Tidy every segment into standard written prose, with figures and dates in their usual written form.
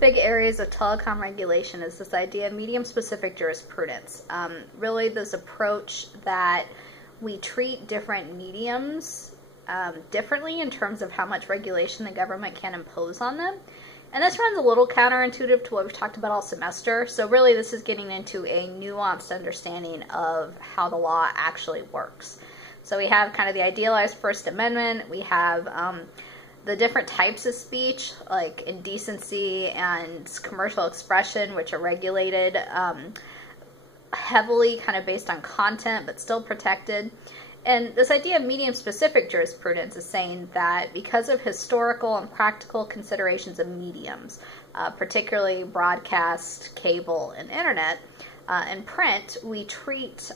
big areas of telecom regulation is this idea of medium-specific jurisprudence. Really this approach that we treat different mediums differently in terms of how much regulation the government can impose on them. And this runs a little counterintuitive to what we've talked about all semester. So really this is getting into a nuanced understanding of how the law actually works. So we have kind of the idealized First Amendment. We have the different types of speech, like indecency and commercial expression, which are regulated heavily, kind of based on content, but still protected. And this idea of medium-specific jurisprudence is saying that because of historical and practical considerations of mediums, particularly broadcast, cable, and internet, and print, we treat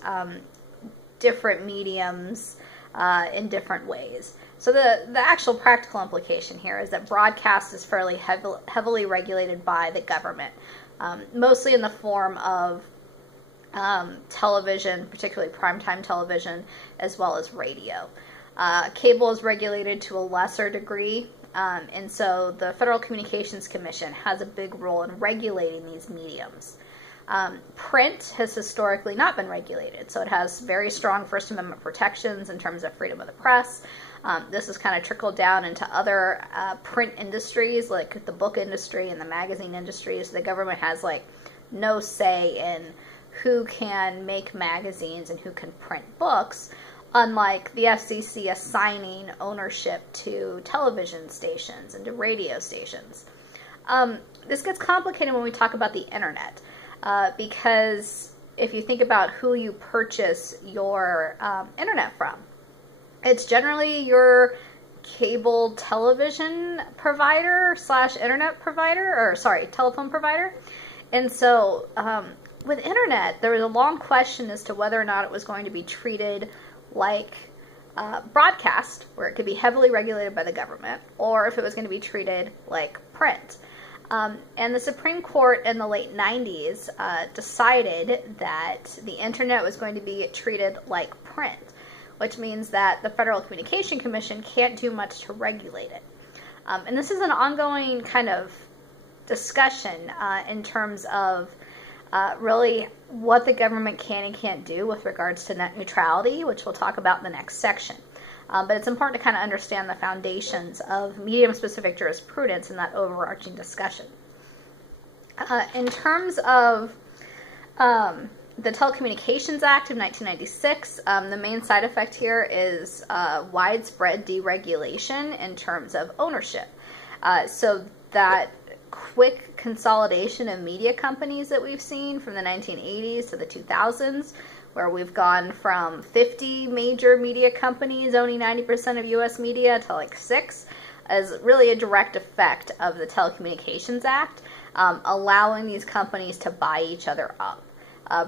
different mediums in different ways. So the actual practical implication here is that broadcast is fairly heavily regulated by the government, mostly in the form of television, particularly primetime television, as well as radio. Cable is regulated to a lesser degree, and so the Federal Communications Commission has a big role in regulating these mediums. Print has historically not been regulated, so it has very strong First Amendment protections in terms of freedom of the press. This has kind of trickled down into other print industries, like the book industry and the magazine industry, so the government has like no say in who can make magazines and who can print books, unlike the FCC assigning ownership to television stations and to radio stations. This gets complicated when we talk about the internet, because if you think about who you purchase your internet from, it's generally your cable television provider / internet provider, or sorry, telephone provider. And so with internet, there was a long question as to whether or not it was going to be treated like broadcast, where it could be heavily regulated by the government, or if it was going to be treated like print. And the Supreme Court in the late 90s decided that the internet was going to be treated like print, which means that the Federal Communications Commission can't do much to regulate it. And this is an ongoing kind of discussion in terms of really what the government can and can't do with regards to net neutrality, which we'll talk about in the next section. But it's important to kind of understand the foundations of medium-specific jurisprudence in that overarching discussion. In terms of the Telecommunications Act of 1996, the main side effect here is widespread deregulation in terms of ownership. So that quick consolidation of media companies that we've seen from the 1980s to the 2000s, where we've gone from 50 major media companies owning 90% of U.S. media to like 6, is really a direct effect of the Telecommunications Act, allowing these companies to buy each other up.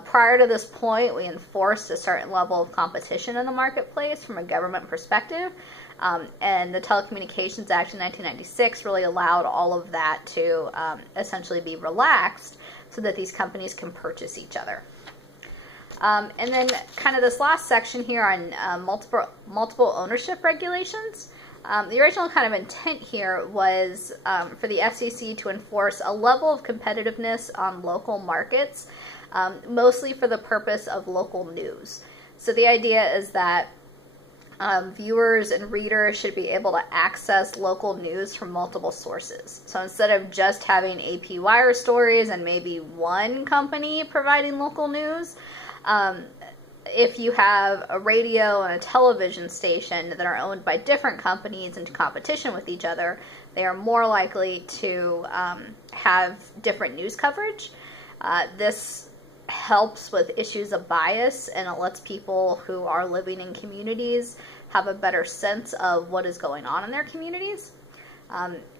Prior to this point, we enforced a certain level of competition in the marketplace from a government perspective, and the Telecommunications Act in 1996 really allowed all of that to essentially be relaxed so that these companies can purchase each other. And then kind of this last section here on multiple ownership regulations. The original kind of intent here was for the FCC to enforce a level of competitiveness on local markets, mostly for the purpose of local news. So the idea is that viewers and readers should be able to access local news from multiple sources. So instead of just having AP Wire stories and maybe one company providing local news, if you have a radio and a television station that are owned by different companies in competition with each other, they are more likely to have different news coverage. This helps with issues of bias, and it lets people who are living in communities have a better sense of what is going on in their communities.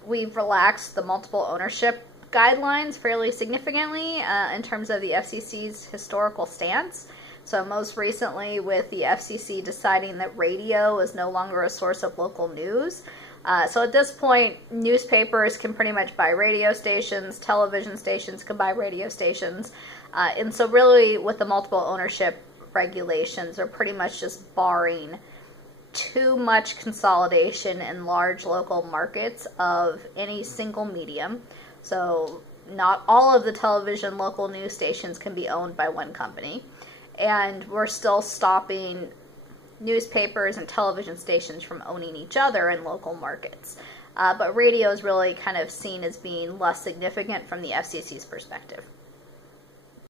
We've relaxed the multiple ownership guidelines fairly significantly in terms of the FCC's historical stance. So most recently with the FCC deciding that radio is no longer a source of local news. So at this point, newspapers can pretty much buy radio stations, television stations can buy radio stations. And so really with the multiple ownership regulations, they're pretty much just barring too much consolidation in large local markets of any single medium. So not all of the television local news stations can be owned by one company. And we're still stopping newspapers and television stations from owning each other in local markets. But radio is really kind of seen as being less significant from the FCC's perspective.